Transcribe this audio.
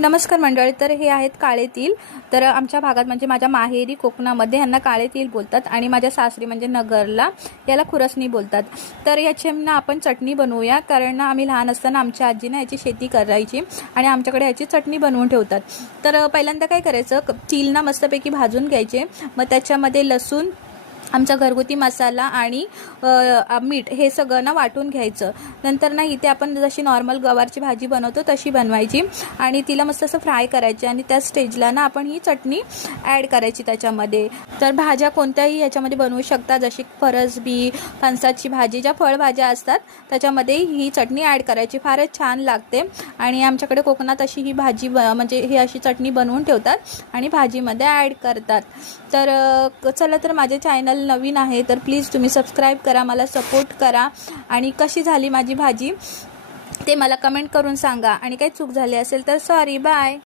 नमस्कार मंडळी. तर हे आहेत काळे तीळ. तर आमच्या भागात म्हणजे माझ्या माहेरी कोकणामध्ये ह्यांना काळे तीळ बोलतात आणि माझ्या सासरी म्हणजे नगरला याला खुरसणी बोलतात. तर याची ना आपण चटणी बनवूया, कारण ना आम्ही लहान असताना आमच्या आजीने याची शेती करायची आणि आमच्याकडे याची चटणी बनवून ठेवतात. तर पहिल्यांदा काय करायचं, तीळ ना मस्तपैकी भाजून घ्यायचे. मग त्याच्यामध्ये लसूण, आमचा घरगुती मसाला आणि मीठ हे सगळं ना वाटून घ्यायचं. नंतर ना इथे आपण जशी नॉर्मल गवारची भाजी बनवतो तशी बनवायची आणि तिला मस्त असं फ्राय करायची आणि त्या स्टेजला ना आपण ही चटणी ॲड करायची त्याच्यामध्ये. तर भाज्या कोणत्याही ह्याच्यामध्ये बनवू शकता, जशी फरसबी, फणसाची भाजी, ज्या फळभाज्या असतात त्याच्यामध्ये ही चटणी ॲड करायची. फारच छान लागते आणि आमच्याकडे कोकणात अशी ही भाजी म्हणजे ही अशी चटणी बनवून ठेवतात आणि भाजीमध्ये ॲड करतात. तर चला, तर माझे चॅनल नवीन आहे तर प्लीज तुम्ही सबस्क्राईब करा, मला सपोर्ट करा आणि कशी झाली माझी भाजी ते मला कमेंट करून सांगा आणि काही चूक झाली असेल तर सॉरी. बाय.